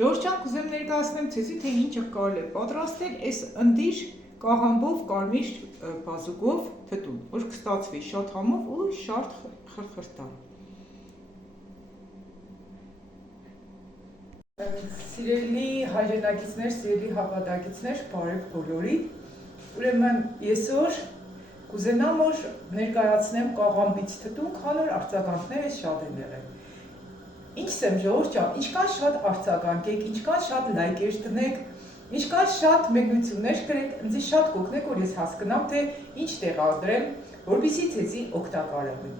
Ժողովրդյան կուզեմ ներկայացնեմ ցեզի, թե ինչ կարելի է պատրաստել այս ընտիր կաղամբով կարմիր բազուկով թթուն, որ կստացվի շատ համով ու շատ խրխրտան։ Սիրելի հայրենակիցներ, սիրելի հավատակիցներ, բարև բոլորին։ Ուրեմն այսօր կուզենամ որ ներկայացնեմ կաղամբից թթուն, քանի որ արձագանքները շատ են եղել։ Ինչ եմ ժողովրդյան, ինչքան շատ արձագանքեք, ինչքան շատ լայքեր տնեք, ինչքան շատ մեկնություններ կրեք, ինձ շատ կօգնեք, որ ես հասկանամ, թե ինչ տեղադրեմ, որպեսզի ցեզի օգտակար լինի։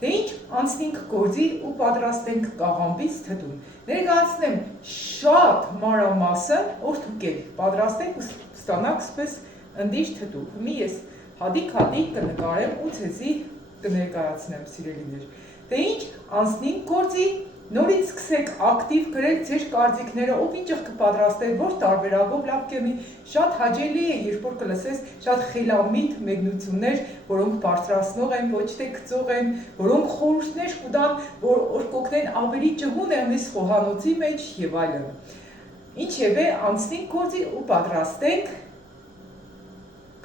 Դե ինչ, անցնենք գործի ու պատրաստենք կաղամբից թթուն։ Ներկայացնեմ շատ մանրամասն, որ դուք պատրաստենք ու ստանաք սպես ընտիր թթուն։ Մի ես հատիկ կնկարեմ ու ցեզի կներկայացնեմ, սիրելիներ։ Դե ինչ, անցնենք գործի, նորից սկսեք ակտիվ գրել ձեր կարծիքները, ով ինչ կպատրաստել, որ տարբերակով լավ կլինի, շատ հաճելի է, երբ որ կլսես շատ խելամիտ մեկնություններ, որոնք բարձրացնող են, ոչ թե գծող են, որոնք խորհուրդներ կտան, որ կօգնեն ավելի ջհուն եղնես խոհանոցի մեջ եւ այլն։ Ինչևէ, անցնենք գործի ու պատրաստենք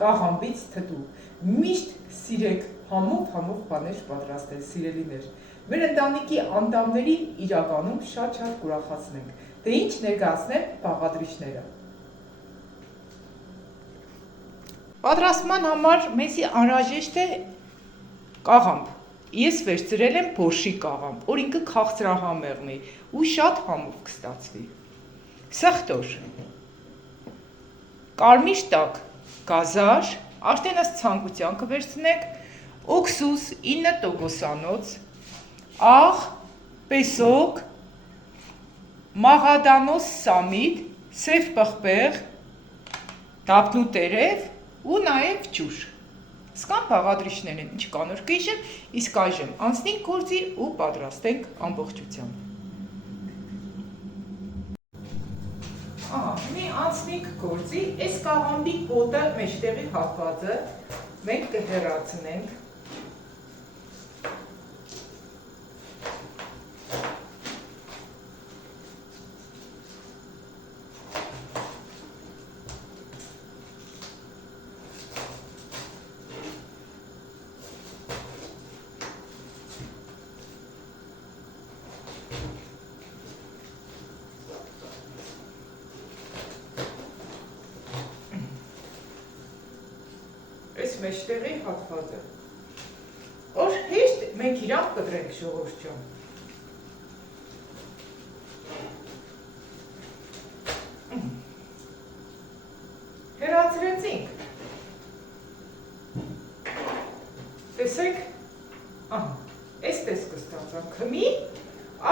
կաղամբից թթուն։ Միշտ սիրեք համով բաներ պատրաստել, սիրելիներ։ Մեր ընտանիքի անդամներին իրականում շատ կուրախացնենք։ Դե ինչ ներկայացնեմ բաղադրիչները։ Պատրաստման համար մեզի անհրաժեշտ է կաղամբ։ Ես վերցրել եմ բորշի կաղամբ, որ ինքը քաղցրահամեղն է ու շատ համով կստացվի։ Սխտոր, կարմիր տաք գազար, արդեն ըստ ցանկության կվերցնեք, օքսուս 9%, աղ, պեսոկ, մաղադանոս սամիտ, սև պղպեղ, դափնու տերև ու նաև ջուր։ Սկան բաղադրիչներ են, ինչ կանոր կհիշեմ, իսկ այժմ անցնենք գործի ու պատրաստենք ամբողջությամբ։ Մի անցնենք գործի, այս կաղամբի կոտը մեջտեղի հատվածը մենք կհեռացնենք։ Այս մեջտեղի հատվածը, որ հեշտ մենք իրան կտրենք ժողովրդյան։ Հեռացրեցինք։ Տեսեք, այսպես կստացան քմի,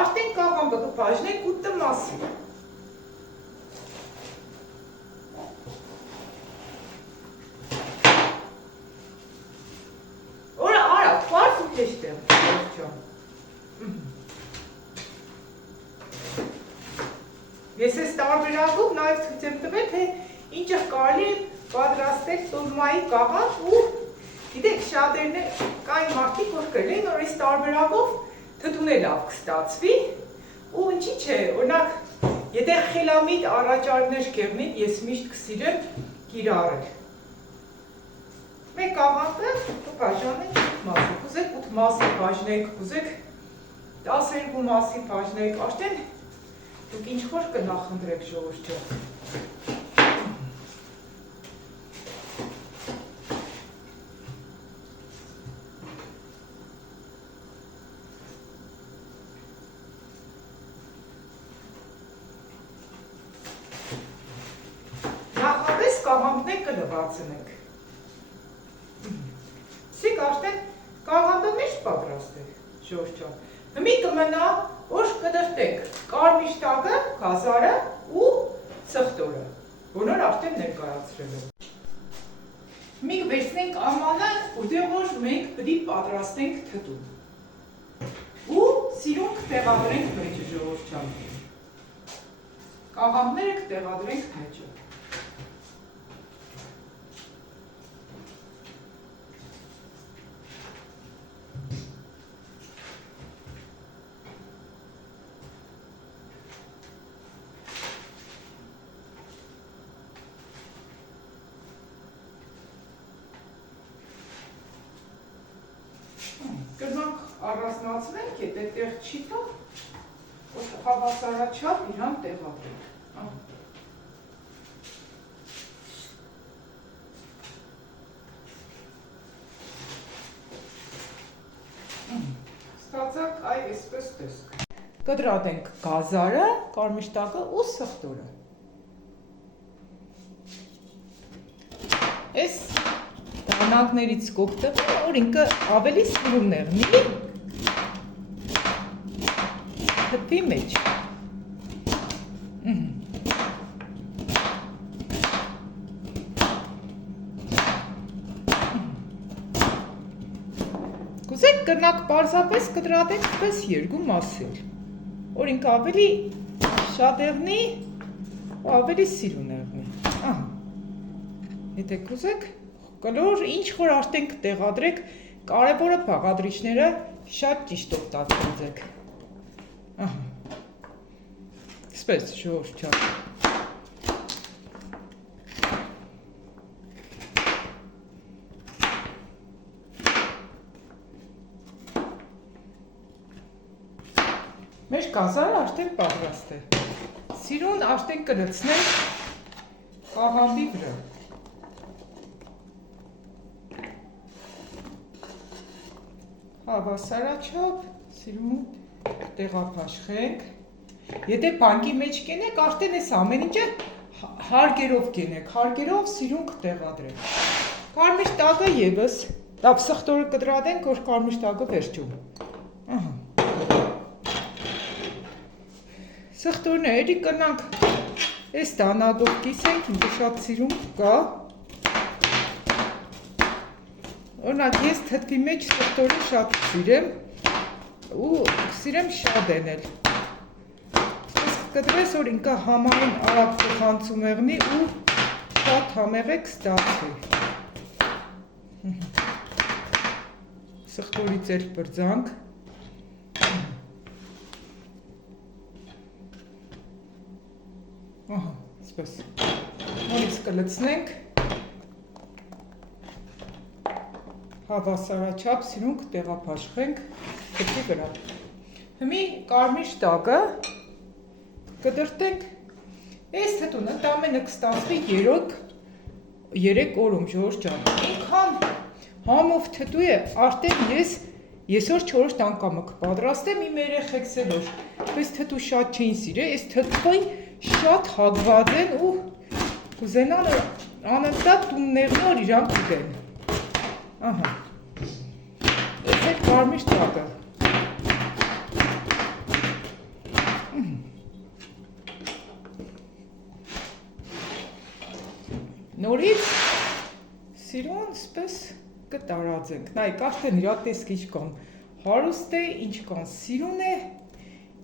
արդեն կաղամբը կբաժնենք 8 մասի։ Ես ես տարբերակով նաև ցույց եմ տվել, թե ինչ կարելի է պատրաստել տոլմայի կաղամբ ու գիտեք շատերն կային մարդիկ, որ կրեն, որ այս տարբերակով թթուն է լավ կստացվի ու ինչի՞ չէ, օրինակ, եթե խելամիտ առաջարկներ կեղնին, ես միշտ կսիրեմ կիրառել։ Մեկ կաղամբը կբաժանենք 8 մասի, կուզեք 8 մասի բաժնեք, կուզեք 12 մասի բաժնեք, արդեն դուք ինչ-որ կնախընտրեք ժողովրդյան։ Նախապես կաղամբներ կլվացնենք։ Սիկ արդեն կաղամբը մեջ պատրաստեք ժողովրդյան։ Հիմի կմնա, որ կդրտեք կարմիր տակը, գազարը ու սխտորը, որոնք արդեն ներկայացրել եմ։ Մի վերցնենք ամանը, որտեղ որ մենք պետք է պատրաստենք թթուն։ Ու սիրուն կտեղադրենք մեջը ժողովրդյան։ Կաղամբները կտեղադրենք մեջը։ առանձնացնենք, եթե տեղ չի տա, հավասարաչափ իրան տեղադրենք։ Ստացանք այ այսպես տեսք։ Կտրատենք գազարը, կարմիր ու սխտորը։ Այս դանակներից կօգտվենք, որ ինքը ավելի սիրուն եղնի թթվի մեջ։ Կուզեք կրնակ պարզապես կտրատենք պես երկու մասել, որ ինքը ավելի շատ եղնի ու ավելի սիրուն եղնի։ Եթե կուզեք կլոր ինչ որ արդեն կտեղադրեք, կարևորը բաղադրիչները շատ ճիշտ օգտագործեք։ Սպես ժողովուրդ։ Մեր գազարը արդեն պատրաստ է։ Սիրուն արդեն կլցնենք աղամբի վրա։ Հավասարաչափ սիրուն տեղափաշխենք։ Եթե բանկի մեջ կենեք, արդեն այս ամեն ինչը հարգերով կենեք, հարգերով սիրուն կտեղադրենք։ Կարմիր տակը ևս, լավ սխտորը կտրատենք, որ կարմիր տակը վերջում։ Սխտորն է, էլի կնանք այս դանագով կիսենք, ինքը շատ սիրուն կա։ Օրինակ, ես թթվի մեջ սխտորը շատ սիրեմ ու սիրեմ շատ էնել։ Կտրես, որ ինքը համային արագ ծխանցում եղնի ու շատ համեղեկ ստացվի։ Սխտորից էլ բրձանք։ Սպես։ Նորից կլցնենք։ Հավասարաչափ սիրուն կտեղափաշխենք թթվի վրա։ Հիմի կարմիր տակը կդրտենք, այս թթուն ընդամենը կստացվի 3 օրում ժողովուրդ ջան։ Ինքան համով թթու է, արդեն ես որ 4 անգամը կպատրաստեմ, իմ երեխեքս էլ որ այս թթու շատ չէին սիրել, այս թթվի շատ հագված են ու կուզենան անընդհատ տուններն որ իրանք ուտեն։ Այս է կարմիր տակը։ Նորից սիրուն սպես կտարածենք, նայք արդեն իրա տեսք ինչ կան հարուստ է, ինչ կան սիրուն է,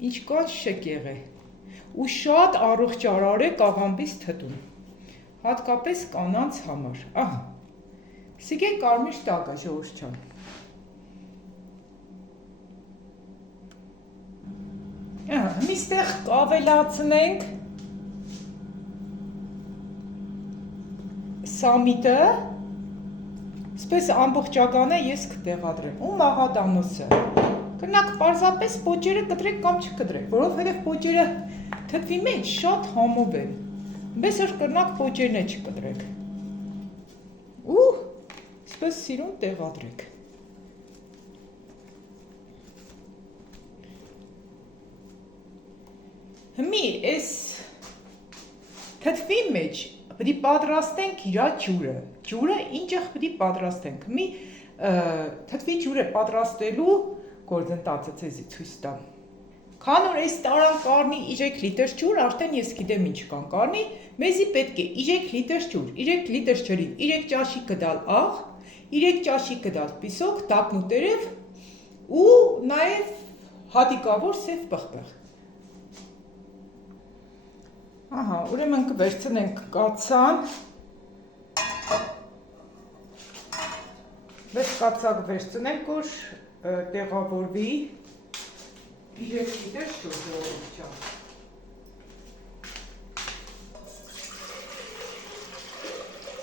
ինչ կան շեկեղ է ու շատ առողջարար է աղամբից թթուն, հատկապես կանանց համար, սիգեք կարմիր տակը ժողովուրդ ջան։ Միստեղ կավելացնենք սամիտը, սպես ամբողջականը ես կտեղադրեմ ու մաղադանոսը։ Կնակ պարզապես պոճերը կտրեք կամ չկտրեք, որովհետև պոճերը թթվի մեջ շատ համով են, բես որ կնակ պոճերն է չկտրեք։ Ու սպես սիրուն տեղադրեք։ Հիմի այս թթվի մեջ պտի պատրաստենք իրա ջուրը ինչեղ պտի պատրաստենք, մի թթվի ջուրը պատրաստելու գործընթացը ձեզի ցույց տամ։ Քան որ այս տարան կարնի 3 լիտր ջուր, արդեն ես գիտեմ ինչ կան կարնի, մեզի պետք է 3 լիտր ջուր, 3 լիտր ջրին 3 ճաշի կդալ աղ, 3 ճաշի կդալ պիսոկ, դափնուտերև ու նաև հատիկավոր սև պղպեղ։ Ուրեմն կվերցնենք կացան, Բայց կացակ վերցնենք, որ տեղավորվի 3 լիտր շոժորությամբ։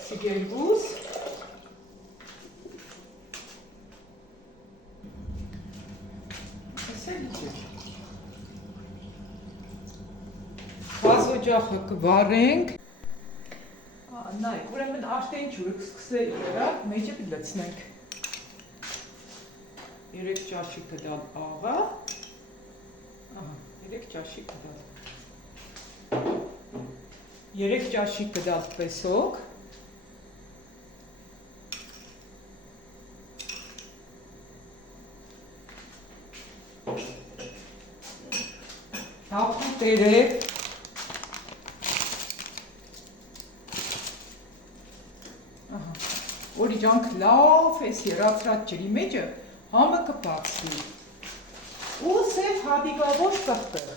Սիգերգուս։ Օջախը կվառենք։ Նայ, ուրեմն աշտեն ջուրը կսկսե իրա, մեջը կլցնենք։ 3 ճաշի կդալ աղա։ Ահա, 3 ճաշի կդալ։ 3 ճաշի կդալ պեսոկ։ Թափու տերև։ Որ իրանք լավ էս երացրած ջրի մեջը համը կպացվի ու սև հադիգավոր կղտեղ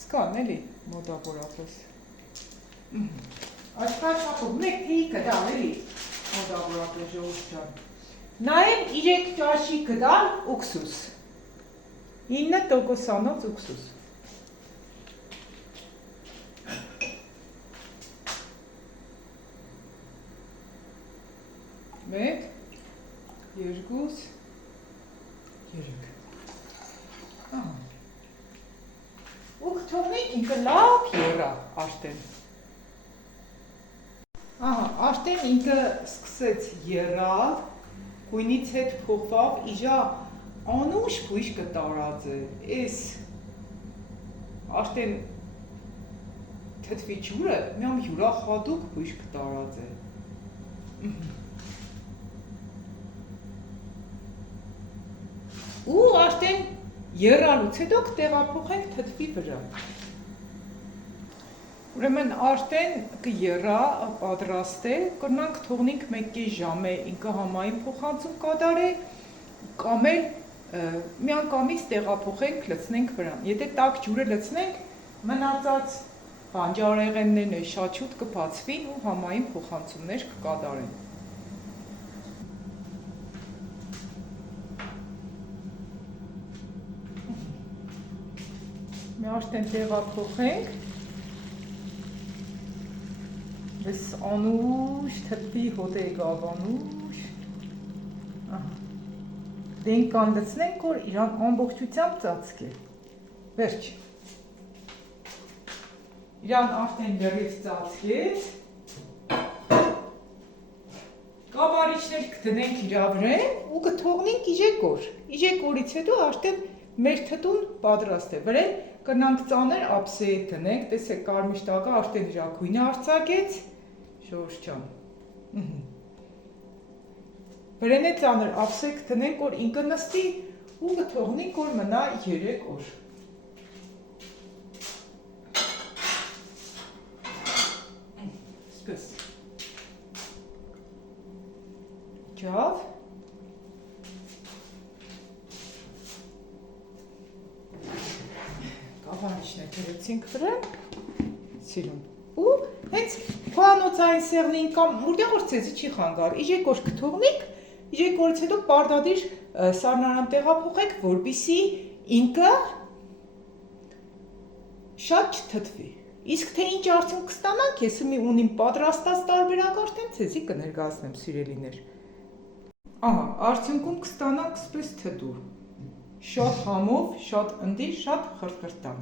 սկան էլի մոդավորապես աչկաչապով մեկ թեի կդալ էլի մոդավորապես ժողուս ճան նայեմ 3 ճաշի կդալ ուքսուս 9%-անոց ուքսուս մեկ, երկուս, երեք ուղ թողնենք ինքը լավ երա աշտեն աշտեն ինքը սկսեց երալ գույնից հետ փոխվավ իժա անուշ բույշ կտարած է ես աշտեն թթվի ջուրը միամ յուրա խադուկ բույշ կտարած է ու աշտեն երալուց հետո կտեղափոխենք թթվի վրա ուրեմն աշտեն կերա պատրաստ է կրնանք թողնենք 1 ժամ է ինքը համային փոխանցում կատարե կամ էլ միանգամից տեղափոխենք լցնենք վրան եթե տաք ջուրը լցնենք մնացած բանջարեղեններն շատ շուտ կբացվին ու համային փոխանցումներ կկատարեն Աշտեն տեղափոխենք Ես անուշ թթվի հոտ է գավ անուշ Դենք կանդցնենք, որ իրան ամբողջությամբ ծածկ է Վերջ Իրան աշտեն լրիվ ծածկեց Կավարիչներ կդնենք իրավրեն ու կթողնենք իժեկորից հետո աշտեն մեր թթուն պատրաստ է վրեն կնանք ծաներ ապսեի տնենք, տեսեք կարմիշտակը աշտեն իրակույնը արծակեց, շորշ ճան։ Վրեն է ծաներ ապսեի տնենք, որ ինքը նստի ու կթողնենք, որ մնա 3 օր։ Սպես։ Ճավ։ Կավանիչն է թերեցինք վրան, սիրում, ու հենց խոանոցային սեղնին կամ ուրդեղ որ ծեզի չի խանգար, իժեք որ կթողնիք, իժեք որից հետո պարդադիր սարնարան տեղափոխեք, որպիսի ինքը շատ չթթվի, իսկ թե ինչ արդյունք կստանանք, ես մի ունիմ պատրաստած տարբերակ արդեն ծեզի կներկայացնեմ սիրելիներ, ահա, արդյունքում կստանանք սպես թթու, շատ համով, շատ ընդի, շատ խրտխրտան։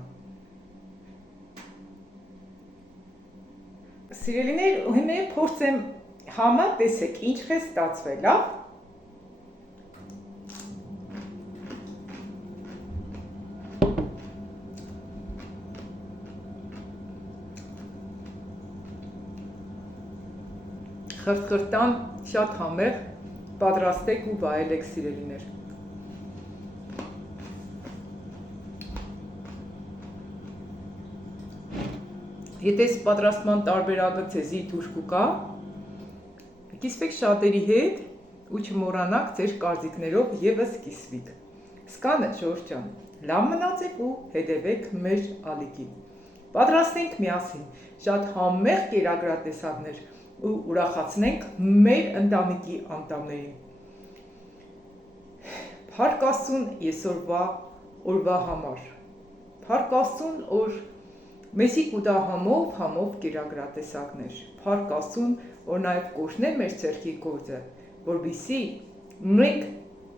Սիրելիներ, հիմա փորձեմ համը, տեսեք, ինչ է ստացվել, լավ։ Խրտխրտան, շատ համեղ, պատրաստեք ու վայելեք սիրելիներ։ Եթե պատրաստման տարբերակը ձեզի դուր կգա, կիսվեք շատերի հետ ու չմոռանաք ձեր կարծիքներով ևս կիսվիք։ Սկանը Ժորժ ջան, լավ մնացեք ու հետևեք մեր ալիքին։ Պատրաստենք միասին շատ համեղ կերակրատեսակներ ու ուրախացնենք մեր ընտանիքի անդամներին։ Փառք Աստծուն այսօրվա համար։ Փառք Աստծուն, որ մեզի կուտա համով կերակրատեսակներ, փառք Աստծուն, որ նաև կօրհնե մեր ձեռքի գործը, որպեսզի մենք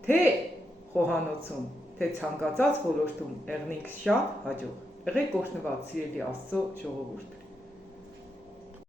թե խոհանոցում, թե ցանկացած ոլորտում եղնիկ շատ հաջող։ Եղեք օրհնված, սիրելի Աստծո ժողովուրդ։